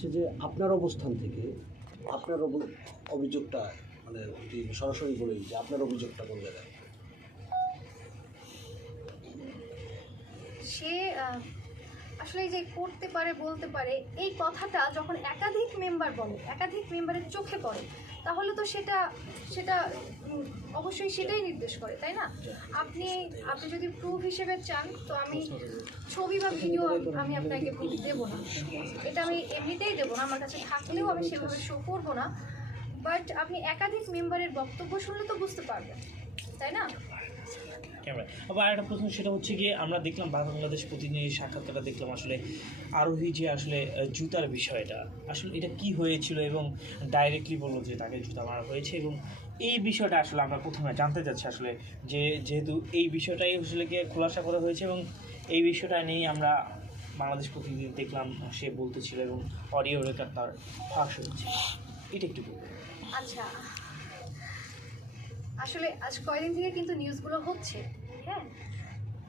হচ্ছে যে আপনার অবস্থান থেকে আপনার অভিযোগটা মানে সরাসরি বলে যে আপনার অভিযোগটা কোন জায়গায়? সে আসলে যে করতে পারে, বলতে পারে, এই কথাটা যখন একাধিক মেম্বার বলে, একাধিক মেম্বারের চোখে পড়ে, তাহলে তো সেটা সেটা অবশ্যই সেটাই নির্দেশ করে, তাই না? আপনি আপনি যদি প্রুফ হিসেবে চান, তো আমি ছবি বা ভিডিও আমি আপনাকে দেবো না। এটা আমি এমনিতেই দেবো না, আমার কাছে থাকলেও আমি সেভাবে শো করব না। বাট আপনি একাধিক মেম্বারের বক্তব্য শুনলে তো বুঝতে পারবেন, তাই না? ক্যামেরা আবার একটা প্রশ্ন, সেটা হচ্ছে গিয়ে আমরা দেখলাম বাংলাদেশ প্রতিনিধি সাক্ষাৎকারটা দেখলাম আসলে আরোহী যে আসলে জুতার বিষয়টা, আসলে এটা কি হয়েছিল এবং ডাইরেক্টলি বলল যে তাকে জুতা মারা হয়েছে এবং এই বিষয়টা আসলে আমরা প্রথমে জানতে চাচ্ছি আসলে যে, যেহেতু এই বিষয়টাই আসলে গিয়ে খোলাসা করা হয়েছে এবং এই বিষয়টা নিয়েই আমরা বাংলাদেশ প্রতিনিধি দেখলাম, সে বলতেছিল এবং অডিও রেকর্ড তার ফাঁস হয়েছে। এটা একটু আচ্ছা আসলে আজ কয়দিন থেকে কিন্তু নিউজগুলো হচ্ছে। হ্যাঁ?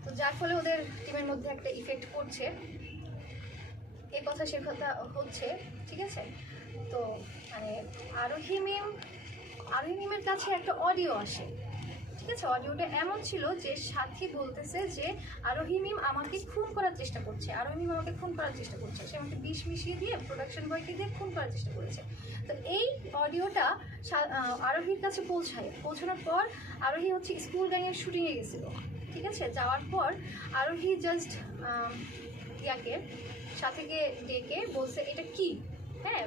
তো যার ফলে ওদের টিমের মধ্যে একটা ইফেক্ট পড়ছে। এ কথা সে কথা হচ্ছে, ঠিক আছে? তো মানে আরোহী মিম আরোহী মিমের কাছে একটা অডিও আসে। ঠিক আছে অডিওটা এমন ছিল যে সাথী বলতেছে যে আরোহী মিম আমাকে খুন করার চেষ্টা করছে। আরোহী মিম আমাকে খুন করার চেষ্টা করছে। সে আমাকে বিষ মিশিয়ে দিয়ে প্রোডাকশন বয়কে দিয়ে খুন করার চেষ্টা করেছে। তো এই অডিওটা আরোহীর কাছে পৌঁছায়। পৌঁছানোর পর আরোহী হচ্ছে স্কুল গ্যাংয়ের শুটিংয়ে গেছিল। ঠিক আছে? যাওয়ার পর আরোহী জাস্ট ইয়াকে, সাথীকে ডেকে বলছে, এটা কি? হ্যাঁ?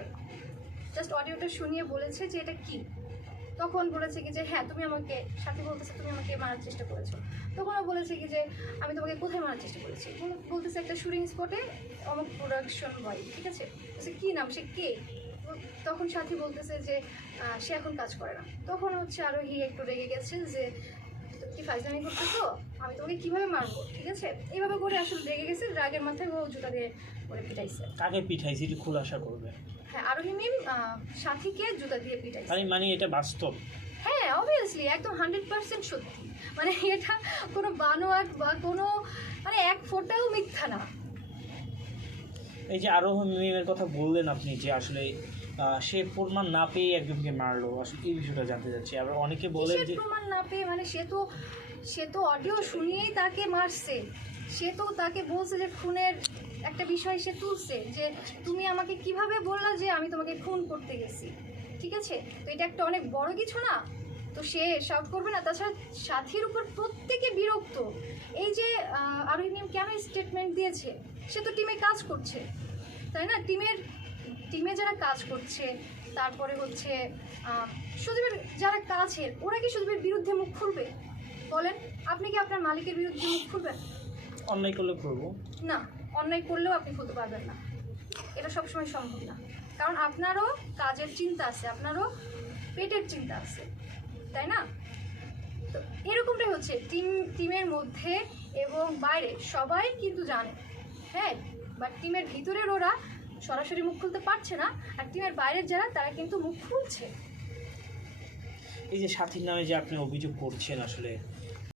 জাস্ট অডিওটা শুনিয়ে বলেছে যে এটা কি? তখন বলেছে কি যে হ্যাঁ তুমি আমাকে সাথী বলতেছে, তুমি আমাকে মারার চেষ্টা করেছ। তখন ও বলেছে কি যে, আমি তোমাকে কোথায় মারার চেষ্টা করেছি? বল- বলতেছে একটা শুটিং স্পটে অমুক প্রোডাকশন বয় ঠিক আছে? বলছে, কি নাম? সে কে? তখন সাথী বলতেছে যে সে এখন কাজ করে না। তখন হচ্ছে আরও হি একটু রেগে গেছে যে কি ফাইজলামি করতেছো? আমি তোমাকে কীভাবে মারবো? ঠিক আছে? এইভাবে করে আসলে রেগে গেছে, রাগের মাথায় ও জুতা দিয়ে করে পিটাইছে। কাকে পিঠাইছে একটু খোলাসা করবে। হ্যাঁ আরোহী মিম সাথীকে জুতা দিয়ে পিটাইছে। মানে মানে এটা বাস্তব? হ্যাঁ অবভিয়াসলি একদম হান্ড্রেড পার্সেন্ট সত্যি। মানে এটা কোনো বানোয়াট বা কোনো মানে এক ফোটাও মিথ্যা না। এই যে আরোহ মিমের কথা বললেন আপনি যে আসলে সে প্রমাণ না পেয়ে একজনকে মারলো আসলে এই বিষয়টা জানতে চাচ্ছি। আবার অনেকে কিসের যে প্রমাণ না পেয়ে মানে সে তো সে তো অডিও শুনিয়েই তাকে মারছে। সে তো তাকে বলছে যে খুনের একটা বিষয় সে তুলছে যে তুমি আমাকে কীভাবে বললা যে আমি তোমাকে খুন করতে গেছি? ঠিক আছে? তো এটা একটা অনেক বড় কিছু না? তো সে শাউট করবে না। তাছাড়া সাথীর উপর প্রত্যেকে বিরক্ত। এই যে আহ, আরোহী নিয়ম কেন স্টেটমেন্ট দিয়েছে? সে তো টিমে কাজ করছে। তাই না? টিমের টিমে যারা কাজ করছে তারপরে হচ্ছে সুদীপের যারা কাছের ওরা কি সুদীপের বিরুদ্ধে মুখ খুলবে? বলেন আপনি কি আপনার মালিকের বিরুদ্ধে মুখ খুলবেন? অন্যায় করলে করব? না অন্যায় করলেও আপনি খুলতে পারবেন না। এটা সবসময় সম্ভব না। কারণ আপনারও কাজের চিন্তা আছে আপনারও পেটের চিন্তা আছে তাই না? তো এরকমটাই হচ্ছে। টিম টিমের মধ্যে এবং বাইরে সবাই কিন্তু জানে। হ্যাঁ বাট টিমের ভিতরের ওরা সরাসরি মুখ খুলতে পারছে না আর টিমের বাইরের যারা তারা কিন্তু মুখ খুলছে। এই যে সাথীর নামে যে আপনি অভিযোগ করছেন আসলে